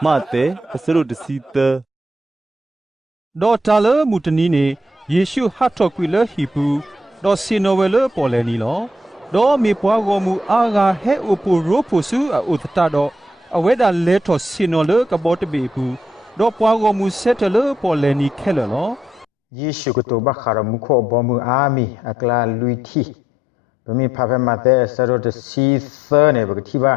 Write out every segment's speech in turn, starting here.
Mate, a sero de sita. ဒေါ်တာလမူတနီနေယေရှုဟတ်တော်ကွေလဟီပူဒေါ်စင်နိုဝဲလပေါ်လဲနီလောဒေါ်မေပွားကောမူအာဂါဟဲအိုပူရိုဖိုဆူအိုတတတော့အဝဲဒါလဲတော်စင်နိုလကဘောတပေဘူးဒေါ်ပွားကောမူဆက်တလပေါ်လဲနီခဲလောယေရှုကတိုဘခါရမုခောဘောမူအာမီအကလာလူတီဘမီဖဖမတဲ့ဆရတ်စီသနေဘကတိပါ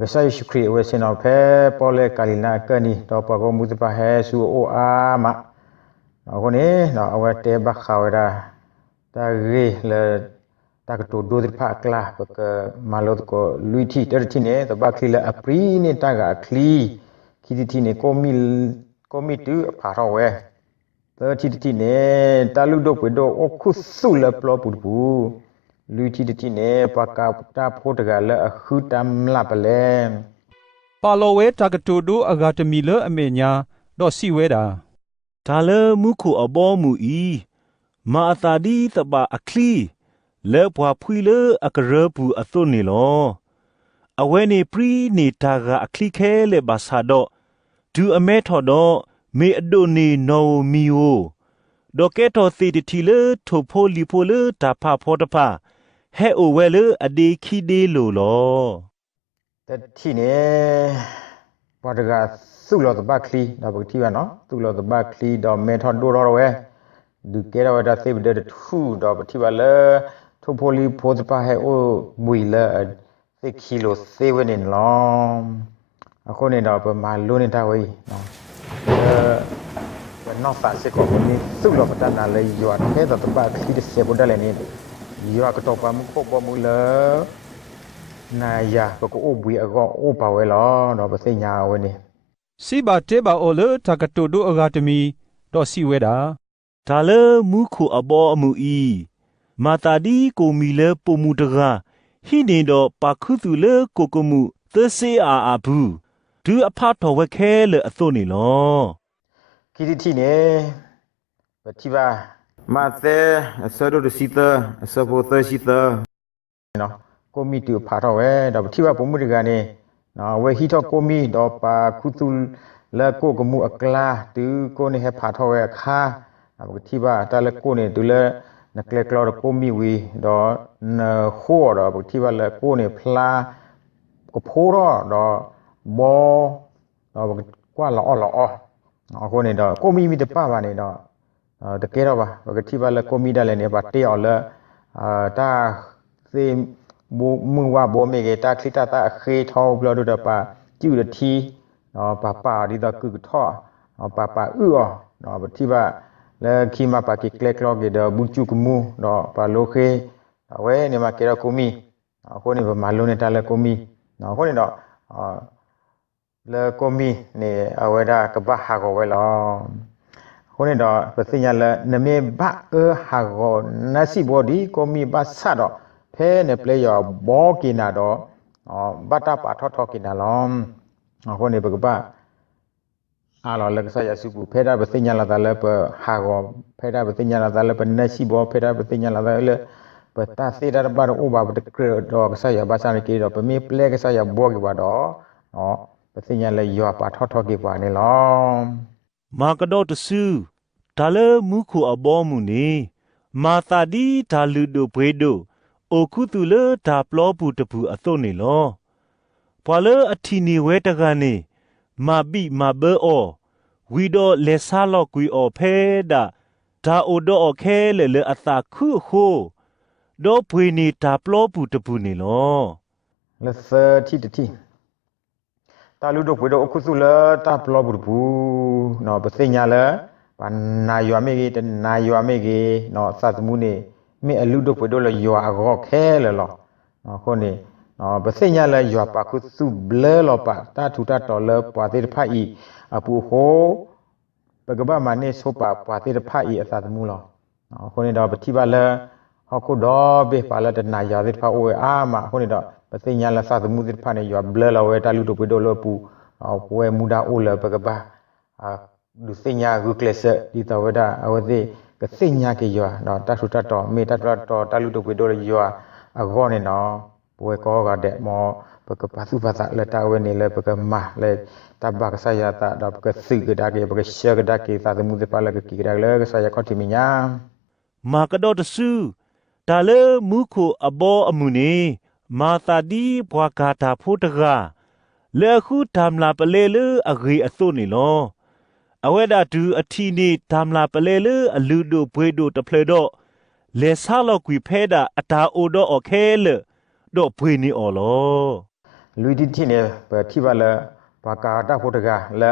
ကဆာယေရှုခရစ်ဝဲစင်အောင်ဖဲပေါ်လေကာလီနာကနီတော့ပကောမူတပါဟဲဆူအိုအာမအခုနေတော့အဝဲတဲဘခါဝရာတာရီလေတာကတိုဒိုဒဖာကလာဘကမာလောကိုလူတီတရတီနေတဘခလီလအပရီနေတာကခလီခီတီနေကိုမီတူဖာရောဝဲတီနေတာလူဒိုပွေဒိုအခုဆုလပလပူပူလူတီနေပကတာဖို့တကလည်းအခုတမ်လာပလဲပါလောဝဲတာကတိုဒိုအဂါတမီလအမေညာဒေါ်စီဝဲတာဒါလမှုခုအဘောမူဤမာအတာဒီတပါအခလီလဲဘွားဖွီလအကရပူအသွနေလောအဝဲနေပရီနေတာကအခလီခဲလေဘာသာတော့ဒူအမဲထော်တော့မေအဒိုနေနော်မီယိုဒေါကဲတော်စီတီလေထိုဖိုလီဖိုလေတာဖာဖောတဖာဟဲအိုဝဲလေအဒီခီဒီလိုလောတီနေပဒကဆုလောတဘခလီတော့ဘတီဝနော်ဆုလောတဘခလီတော့မေထော်ဒိုရောဝဲဒူကဲရောဒါစေဘဒထူတော့ဘတီဝလေထိုဖိုလီဖိုတဖာဟဲအိုမွီလေစိကီလိုစေဝနေလောအခုနေတော့ပမာလိုနေတာဝေးနော်နောက်ပါစေကောမီစုလောပတနာလေယောထဲတော့တပါခီးစေဘဒလည်းနေယောကတော့ပါမှုခုတ်ပေါ်မူလနာယာပကိုအဘွေအကောအပါဝဲလောတော့ပစိညာဝဲနေစီဘာတေဘာအိုလတာကတိုဒိုအဂါတမီဒေါ်စီဝဲတာဒါလမှုခုအဘောအမှုဤမာတာဒီကိုမီလေပုံမူတကားဟိနေတော့ပါခုသူလေကိုကမှုသစေအာဘူးဒူအဖတော်ဝဲခဲလေအသွနေလောခီတီနေပတိပါမာသေဆရဒစီတာဆဘောသစီတာနော်ကိုမီတူဖာတော့ဝဲတော့ပတိပါပုံမှုတကနေနော်ဝဲဟီတော့ကိုမီတော့ပါခုသူလေကိုကမှုအကလာတူကိုနေဟဖာတော့ဝဲခါပတိပါတလကိုနေတူလေနကလေကလောကိုမီဝီတော့နခိုးတော့ပတိပါလေကိုနေဖလာကိုဖိုးတော့ဘောတော့ကွာလောအခုနေတော့ကိုမီမီတပပါနေတော့တကယ်တော့ပါဘကတိပါလေကိုမီတလည်းနေပါတေော်လဲတာစေမူဝဘောမေကတာခလီတာတာခေထောဘလဒတော့ပါကျူတတီပါဒီတော့ကုထောပါတော့ပတိပါလေခီမပါကိကလက်ကလော့ကေတော့ဘူးချူကမူတော့ပါလိုခေဝဲနေမှာကေတော့ကိုမီအခုနေပါမလုံးနေတာလေကိုမီအခုနေတော့လေကိုမီနေအဝဲဒါကဘာဟာကိုဝဲလောခုနေတော့ပစိညာလေနမေဘဟာကိုနစီဘောဒီကိုမီဘဆတ်တော့ဖဲနေပလေယောဘောကိနာတော့ဘတ်တာပါထောကိနာလောခုနေဘကဘာအားလောလကဆရစုပဖဲတာပစိညာလာတယ်လေပဟာကိုဖဲတာပစိညာလာတယ်လေပနစီဘောဖဲတာပစိညာလာတယ်လေပတာစေတာဘာတော့ဘာဘတကရတော့ကဆရဘာစနေကေတော့ပမေပလေကဆရဘောကိဘာတော့ပစိညာလေယောပါထောကိပါနေလောမာကတော့တဆူဒါလမှုခုအဘောမှုနေမာတာဒီဒါလူဒိုဘွေဒိုအိုခုတူလဒါပလောပူတပူအသွနေလောဘွာလအထီနေဝဲတကနေမာဘိမာဘေအောဝီဒိုလေဆာလောကွီအောဖဲဒါအိုဒိုအခဲလေအတာခုခိုဒေါ်ပွေနေတာပလောပူတပူနေလောလေသတီတာလူတော့ဘွေတော့အခုစုလာတာပလောဘူးဘူးနော်ပစိညာလာဘာနာယောမေကြီးတနာယောမေကြီးနော်စသမှုနေမေအလူတော့ဘွေတော့လယောအကောခဲလေလောနော်ခုနေနော်ပစိညာလာယောပါခုစုဘလဲလောပါတာထူတာတော်လပွားသေးဖာဤအပူဟိုပကဘာမနေဆိုပါပွားသေးဖာဤအစသမှုလောနော်ခုနေတော့ပတိပါလာဟောကုတော့ဘေပါလာတနာယောသေးဖာအိုအာမခုနေတော့ပစိညာလာစသမှုသေးဖာနေယောဘလဲလောဝဲတာလူတော့ဘွေတော့လပူဝဲမူဒါအိုလပကဘာဒုစညာဂုကလစဒီတဝဒအဝတိကစညာကေယောနော်တထုတတော်မေတတော်တလူတပွေတော်ယောအကောနေနော်ဘွေကောကတဲ့မော ปกปัสสุภาษาเลตาเวนี่เลยปกมาเลยตาบักสายตาดอกกสึกดาเกปกเชกดาเกตาสมุติปาลกกิกดาเลยสายคอติมิญาม ากระโดดสู้ตาเลมุโคอบออมุนีมาตาดีบวากาตาพุทธกาเลคูทำลาเปเลลอกีอสุนิลอအဝဲဒါတူအထီနေတမ်လာပလဲလအလူဒိုဘွေဒိုတဖလေတော့လေဆာလောက်ကွေဖဲတာအတာအိုတော့အခဲလတော့ဘွေနေအော်လော ลุยดิที่เนี่ยเปิดที่ว่าละปากาตาโพตกาละ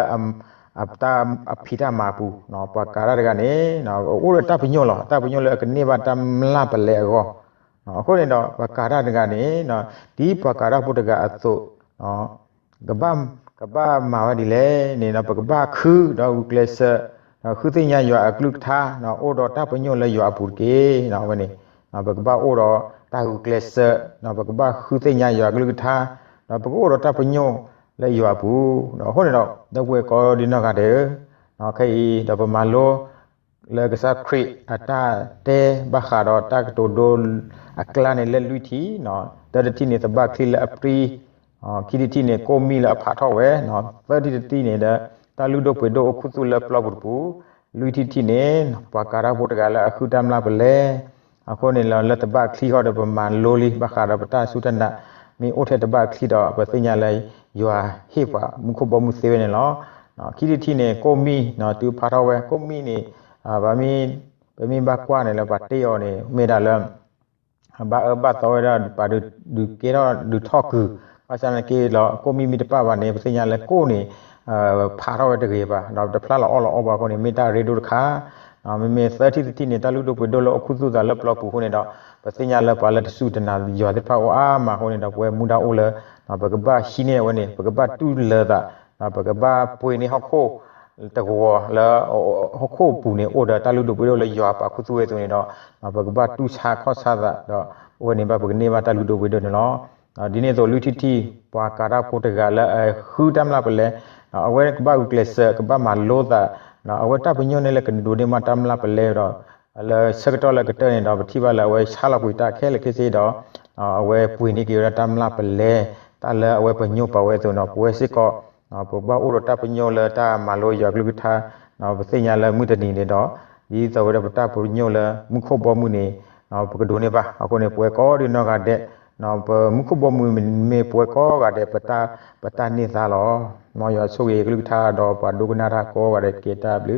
อัปตาอภิธามาปูเนาะปากาตะกาเนี่ยเนาะโอ้ตาปิญโยล่ะตาปิญโยละกนี่บาตามลาปะเลก็เนาะအခုเนี่ยเนาะปากาตะกาเนี่ยเนาะဒီปากาตาโพตกาအသုเนาะကဘာမာဝဒီလေနေเนาะကဘာခူတော့ကလစเนาะခူသိညာရွာအကလုထာเนาะအိုတော့တပိညိုလေရွာပူကေเนาะဝနေเนาะကဘာအိုတော့တာဟုကလစเนาะကဘာခူသိညာရွာကလုထာเนาะပကိုတော့တပိညိုလေရွာပူเนาะဟုတ်နေတော့တကွေကောဒီနော့ကတဲ့เนาะခေတော့ပမာလောလေကစားခရီအတာတဲဘခါတော့တကတိုဒိုအကလာနေလေလူတီเนาะတတတိနေတဘခီလအပရီคิดิที่เนี่ยโกมีละผาท่อเวเนาะเปิดที่เนี่ยเด้อตาลุดไปโดคุตุละปลอบุปูลุยที่เนี่ยปาการะโพตกาละအခုတမ်လာပလဲအခုเนี่ยละตบะคลีก็ได้ประมาณโลลิบะคาระปตาสุตนะมีโอเทตบะคลีดอกปะสิญาเลยยัวเฮปะมุขบ่มุเซเวเนี่ยเนาะคิดิที่เนี่ยโกมีเนาะตูผาท่อเวโกมีเนี่ยบะมีบะกว่าเนี่ยละบะเตยอเนี่ยเมดาละบะตอเวดาปะดูเกดอดูทอคืออาจารย์เกลอก็มีมิตรภาพเนี่ยสัญญาณเลยกูนี่พาเราไปตะเกียบเราจะพลาดเราอ้อบ้าคนนี้ไม่ได้เรดูค่ามีเซอร์ที่เนี่ยตาลุดไปดูเราคุยสุดแต่ละปลอกผู้คนเนี่ยเราสัญญาณเราพลาดสุดนะยอดที่พาว่ามาคนนี้เราไปมุดเอาเลยเราไปกับบ้าชิเนี่ยวันนี้ไปกับบ้าตู้เลยแต่เราไปกับบ้าปุยนี่เขาโคตะกัวแล้วเขาโคปูเนี่ยโอ้เดตาลุดไปดูเลยยอดปากคุยสุดตัวนี้เราไปกับบ้าตู้ชาข้อชาแต่วันนี้บ้าไปกับเนี่ยบ้าตาลุดไปดูเนาะဒီနေ့ဆိုလူတီတီပွာကာရာဖိုတကလည်းခူတမ်လာပလဲအဝဲကဘာကလစကဘာမလိုတာနော်အဝဲတပညိုနေလည်းကဒိုဒီမတမ်လာပလဲတော့လဲစကတော့လည်းကတဲ့တော့တိပါလဲအဝဲချလာပွေတာခဲလည်းခေစီတော့အဝဲပွေနေကြရတမ်လာပလဲတလည်းအဝဲပညိုပဝဲဆိုတော့ပွဲစစ်ကောပဘာဥရတပညိုလဲတာမလိုရကလူထားနော်ပစိညာလဲမှုတနေနေတော့ဒီသဝရပတပညိုလဲမှုခောဘောမှုနေပကဒိုနေပါအခုနေပွဲကောဒီနော်ကတဲ့နော်มุขบ่มือเมป่วยก็กะเดปตานิซาลอมอยอสุเยกลุทาดอปะดุกนาราโกวะเดเกตาบลึ